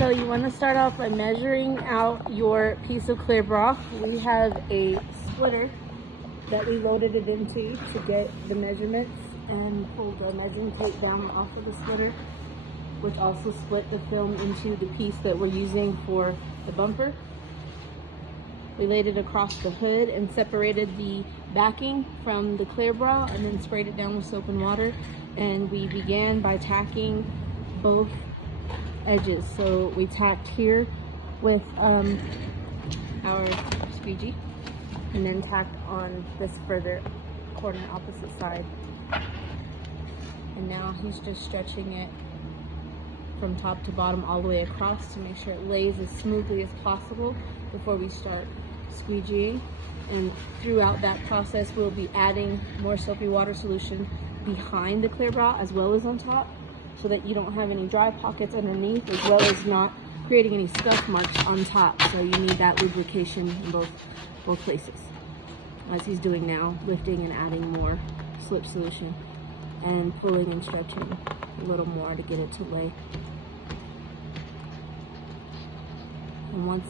So you want to start off by measuring out your piece of clear bra. We have a splitter that we loaded it into to get the measurements and pull the measuring tape down off of the splitter, which also split the film into the piece that we're using for the bumper. We laid it across the hood and separated the backing from the clear bra and then sprayed it down with soap and water. And we began by tacking both edges. So we tacked here with our squeegee and then tacked on this further corner opposite side. And now he's just stretching it from top to bottom all the way across to make sure it lays as smoothly as possible before we start squeegeeing. And throughout that process we'll be adding more soapy water solution behind the clear bra as well as on top, so that you don't have any dry pockets underneath, as well as not creating any scuff marks on top. So you need that lubrication in both places, as he's doing now, lifting and adding more slip solution and pulling and stretching a little more to get it to lay. And once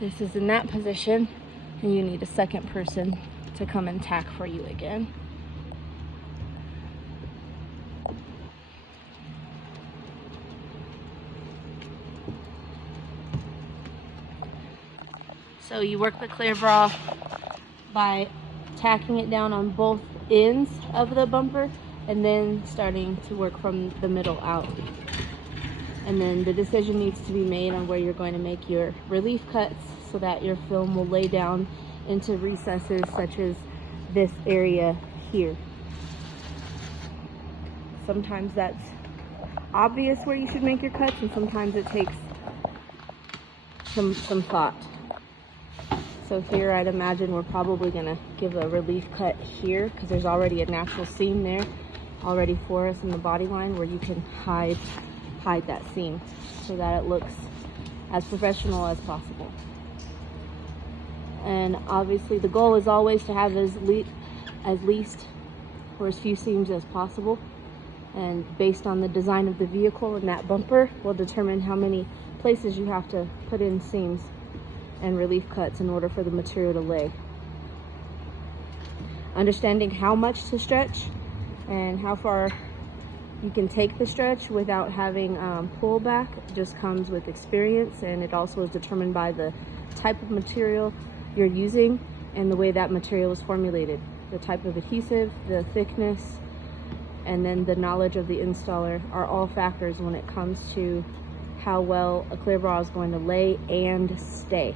this is in that position, and you need a second person to come and tack for you again. So you work the clear bra by tacking it down on both ends of the bumper and then starting to work from the middle out. And then the decision needs to be made on where you're going to make your relief cuts so that your film will lay down into recesses such as this area here. Sometimes that's obvious where you should make your cuts, and sometimes it takes some thought. So here I'd imagine we're probably gonna give a relief cut here because there's already a natural seam there already for us in the body line where you can hide that seam so that it looks as professional as possible. And obviously the goal is always to have as least or as few seams as possible. And based on the design of the vehicle and that bumper will determine how many places you have to put in seams and relief cuts in order for the material to lay. Understanding how much to stretch and how far you can take the stretch without having pullback just comes with experience, and it also is determined by the type of material you're using and the way that material is formulated, the type of adhesive, the thickness, and then the knowledge of the installer are all factors when it comes to how well a clear bra is going to lay and stay.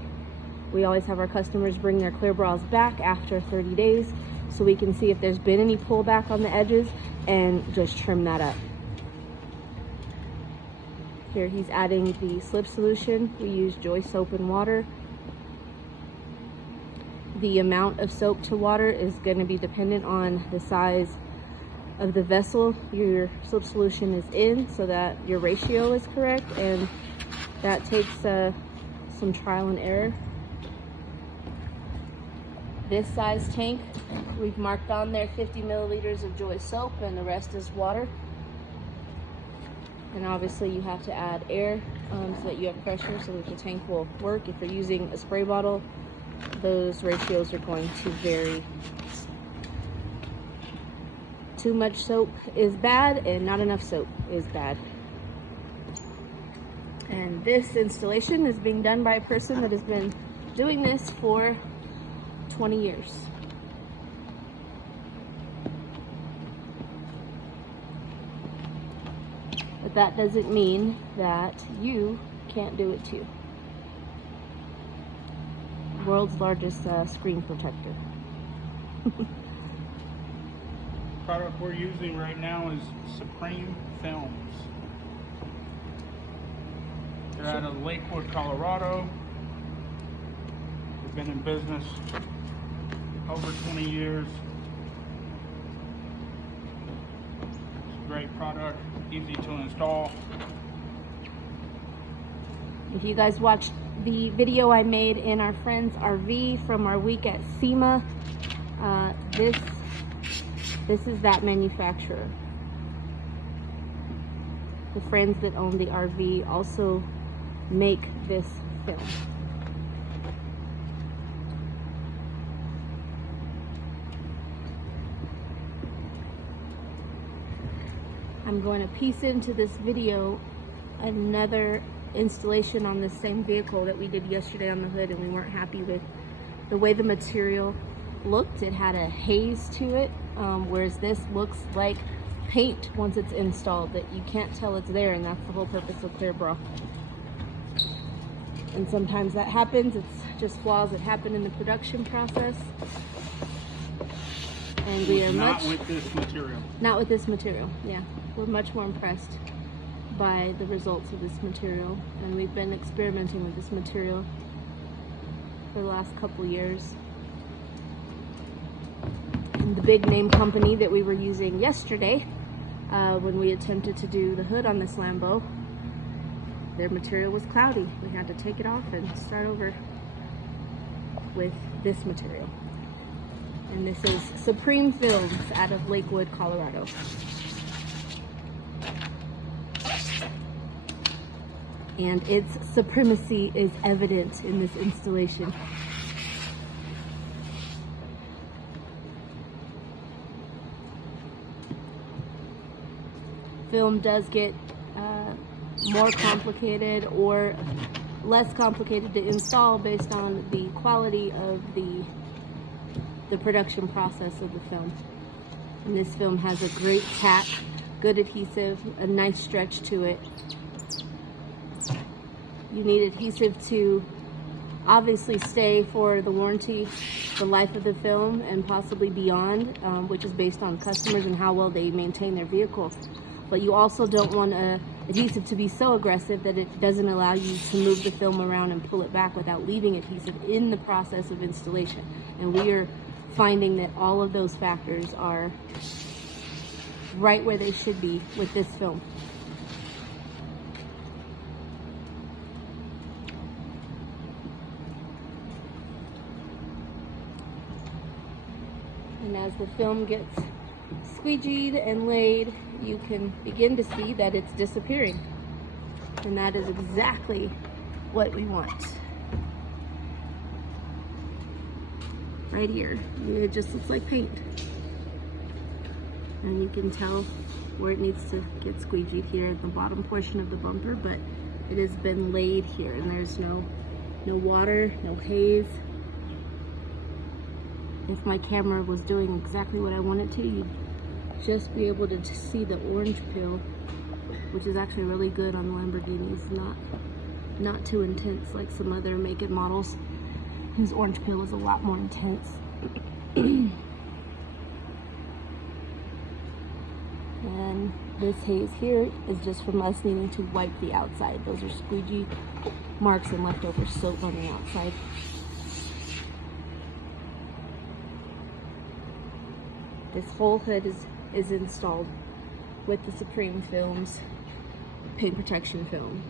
We always have our customers bring their clear bras back after 30 days so we can see if there's been any pullback on the edges and just trim that up. Here he's adding the slip solution. We use Joy soap and water. The amount of soap to water is going to be dependent on the size of the vessel your slip solution is in, so that your ratio is correct, and that takes some trial and error. This size tank, we've marked on there 50 milliliters of Joy soap and the rest is water. And obviously you have to add air so that you have pressure so that the tank will work. If you're using a spray bottle, those ratios are going to vary. Too much soap is bad and not enough soap is bad. And this installation is being done by a person that has been doing this for 20 years. But that doesn't mean that you can't do it too. World's largest screen protector. Product we're using right now is Supreme Films. They're out of Lakewood, Colorado. They've been in business over 20 years. It's a great product, easy to install. If you guys watched the video I made in our friend's RV from our week at SEMA, this is that manufacturer. the friends that own the RV also make this film. I'm going to piece into this video another installation on the same vehicle that we did yesterday on the hood, and we weren't happy with the way the material looked. It had a haze to it, whereas this looks like paint once it's installed, that you can't tell it's there, and that's the whole purpose of clear bra. And sometimes that happens. It's just flaws that happen in the production process. And we are not with this material. Not with this material, yeah. We're much more impressed by the results of this material, and we've been experimenting with this material for the last couple years. And the big name company that we were using yesterday, when we attempted to do the hood on this Lambo, their material was cloudy. We had to take it off and start over with this material. And this is Supreme Films out of Lakewood, Colorado. And its supremacy is evident in this installation. Film does get more complicated or less complicated to install based on the quality of the production process of the film. And this film has a great tack, good adhesive, a nice stretch to it. You need adhesive to obviously stay for the warranty, the life of the film, and possibly beyond, which is based on customers and how well they maintain their vehicle. But you also don't want adhesive to be so aggressive that it doesn't allow you to move the film around and pull it back without leaving adhesive in the process of installation. And we are finding that all of those factors are right where they should be with this film. And as the film gets squeegeed and laid, you can begin to see that it's disappearing. And that is exactly what we want. Right here, it just looks like paint. And you can tell where it needs to get squeegeed here at the bottom portion of the bumper, but it has been laid here, and there's no water, no haze. If my camera was doing exactly what I want it to, you'd just be able to see the orange peel, which is actually really good on Lamborghinis, not too intense like some other make and models. His orange peel is a lot more intense. And this haze here is just from us needing to wipe the outside. Those are squeegee marks and leftover soap on the outside. This whole hood is installed with the Supreme Films paint protection film.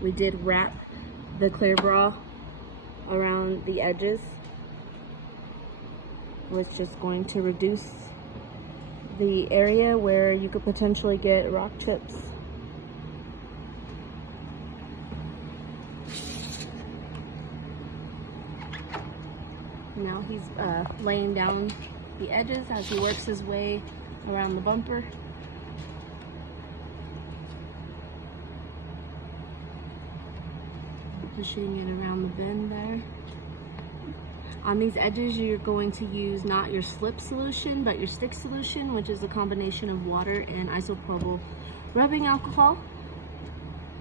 We did wrap the clear bra around the edges, which is going to reduce the area where you could potentially get rock chips. Now he's laying down the edges as he works his way around the bumper. Pushing it around the bend there. On these edges, you're going to use not your slip solution, but your stick solution, which is a combination of water and isopropyl rubbing alcohol,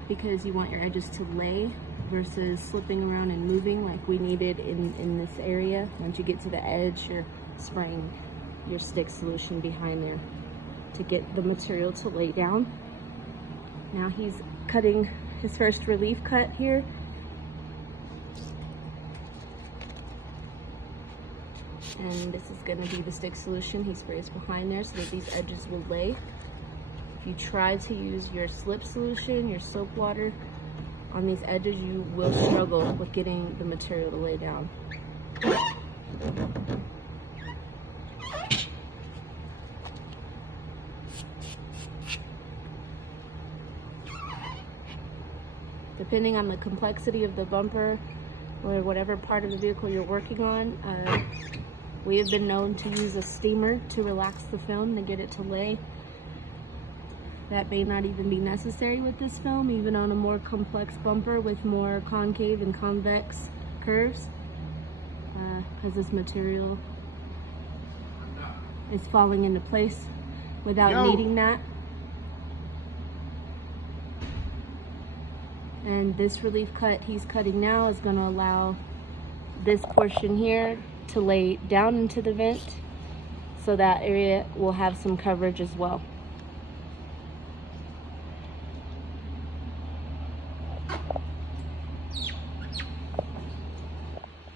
because you want your edges to lay versus slipping around and moving like we needed in this area. Once you get to the edge, you're spraying your stick solution behind there to get the material to lay down. Now he's cutting his first relief cut here. And this is going to be the stick solution he sprays behind there so that these edges will lay. If you try to use your slip solution, your soap water, on these edges, you will struggle with getting the material to lay down. depending on the complexity of the bumper or whatever part of the vehicle you're working on, we have been known to use a steamer to relax the film to get it to lay. That may not even be necessary with this film, even on a more complex bumper with more concave and convex curves, because this material is falling into place without needing that. And this relief cut he's cutting now is going to allow this portion here to lay down into the vent, so that area will have some coverage as well.